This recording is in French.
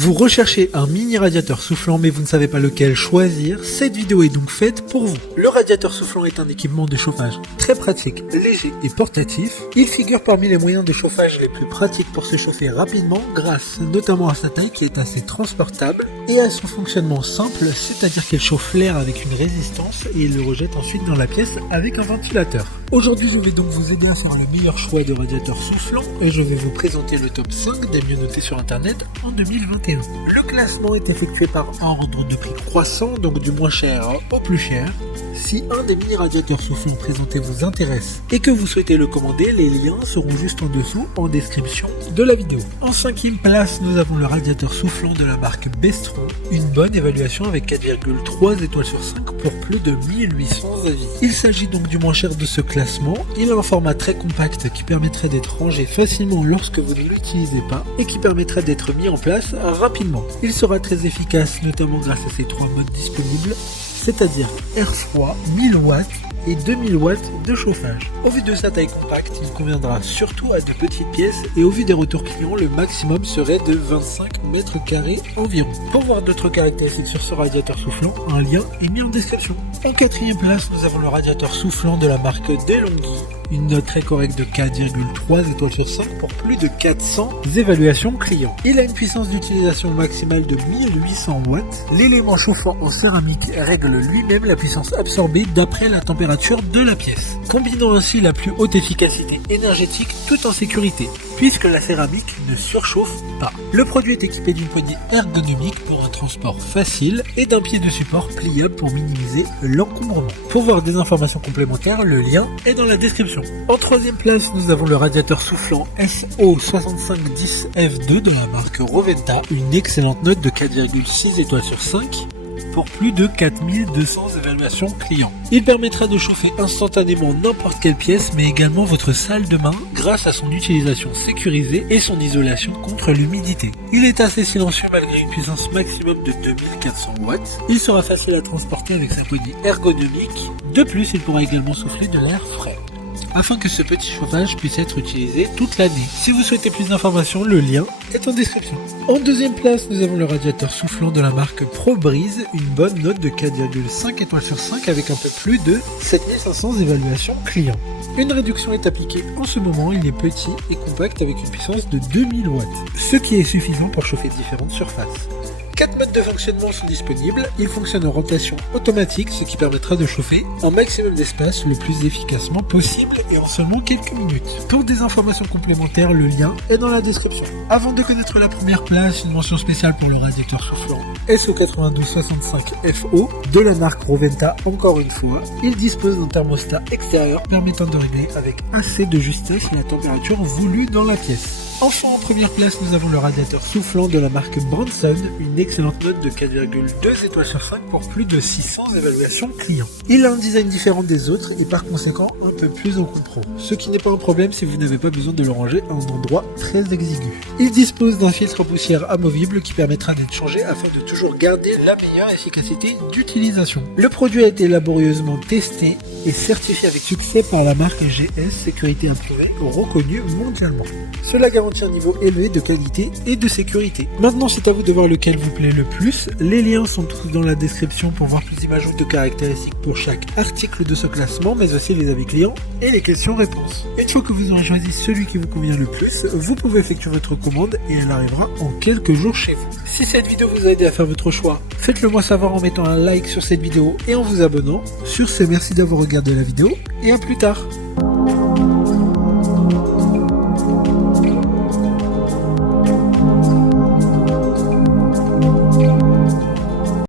Vous recherchez un mini radiateur soufflant mais vous ne savez pas lequel choisir, cette vidéo est donc faite pour vous. Le radiateur soufflant est un équipement de chauffage très pratique, léger et portatif. Il figure parmi les moyens de chauffage les plus pratiques pour se chauffer rapidement grâce notamment à sa taille qui est assez transportable et à son fonctionnement simple, c'est-à-dire qu'il chauffe l'air avec une résistance et il le rejette ensuite dans la pièce avec un ventilateur. Aujourd'hui je vais donc vous aider à faire le meilleur choix de radiateur soufflant et je vais vous présenter le top 5 des mieux notés sur internet en 2021. Le classement est effectué par ordre de prix croissant, donc du moins cher au plus cher. Si un des mini radiateurs soufflants présentés vous intéresse et que vous souhaitez le commander, les liens seront juste en dessous en description de la vidéo. En 5e place, nous avons le radiateur soufflant de la marque Bestron. Une bonne évaluation avec 4,3 étoiles sur 5 pour plus de 1800 avis. Il s'agit donc du moins cher de ce classement. Il a un format très compact qui permettrait d'être rangé facilement lorsque vous ne l'utilisez pas et qui permettrait d'être mis en place rapidement. Il sera très efficace notamment grâce à ses 3 modes disponibles, c'est-à-dire air froid, 1000 watts et 2000 watts de chauffage. Au vu de sa taille compacte, il conviendra surtout à de petites pièces et au vu des retours clients, le maximum serait de 25 mètres carrés environ. Pour voir d'autres caractéristiques sur ce radiateur soufflant, un lien est mis en description. En 4e place, nous avons le radiateur soufflant de la marque DeLonghi. Une note très correcte de 4,3 étoiles sur 5 pour plus de 400 évaluations clients. Il a une puissance d'utilisation maximale de 1800 watts. L'élément chauffant en céramique règle lui-même la puissance absorbée d'après la température de la pièce, combinant ainsi la plus haute efficacité énergétique tout en sécurité, puisque la céramique ne surchauffe pas. Le produit est équipé d'une poignée ergonomique pour un transport facile et d'un pied de support pliable pour minimiser l'encombrement. Pour voir des informations complémentaires, le lien est dans la description. En 3e place, nous avons le radiateur soufflant SO6510F2 de la marque Roventa, une excellente note de 4,6 étoiles sur 5 pour plus de 4200 évaluations clients. Il permettra de chauffer instantanément n'importe quelle pièce mais également votre salle de bain grâce à son utilisation sécurisée et son isolation contre l'humidité. Il est assez silencieux malgré une puissance maximum de 2400 watts. Il sera facile à transporter avec sa poignée ergonomique. De plus, il pourra également souffler de l'air frais, afin que ce petit chauffage puisse être utilisé toute l'année. Si vous souhaitez plus d'informations, le lien est en description. En 2e place, nous avons le radiateur soufflant de la marque ProBreeze, une bonne note de 4,5 étoiles sur 5 avec un peu plus de 7500 évaluations clients. Une réduction est appliquée en ce moment, il est petit et compact avec une puissance de 2000 watts, ce qui est suffisant pour chauffer différentes surfaces. 4 modes de fonctionnement sont disponibles. Il fonctionne en rotation automatique, ce qui permettra de chauffer un maximum d'espace le plus efficacement possible et en seulement quelques minutes. Pour des informations complémentaires, le lien est dans la description. Avant de connaître la première place, une mention spéciale pour le radiateur soufflant SO9265FO de la marque Roventa. Encore une fois, il dispose d'un thermostat extérieur permettant de régler avec assez de justesse la température voulue dans la pièce. Enfin, en première place, nous avons le radiateur soufflant de la marque Branson, une excellente note de 4,2 étoiles sur 5 pour plus de 600 évaluations clients. Il a un design différent des autres et par conséquent un peu plus encombrant, ce qui n'est pas un problème si vous n'avez pas besoin de le ranger à un endroit très exigu. Il dispose d'un filtre à poussière amovible qui permettra d'être changé afin de toujours garder la meilleure efficacité d'utilisation. Le produit a été laborieusement testé et certifié avec succès par la marque GS Sécurité Approuvée, reconnue mondialement. Cela garantit un niveau élevé de qualité et de sécurité. Maintenant, c'est à vous de voir lequel vous plaît le plus. Les liens sont tous dans la description pour voir plus d'images de caractéristiques pour chaque article de ce classement, mais aussi les avis clients et les questions-réponses. Une fois que vous aurez choisi celui qui vous convient le plus, vous pouvez effectuer votre commande et elle arrivera en quelques jours chez vous. Si cette vidéo vous a aidé à faire votre choix, faites-le moi savoir en mettant un like sur cette vidéo et en vous abonnant. Sur ce, merci d'avoir regardé la vidéo et à plus tard.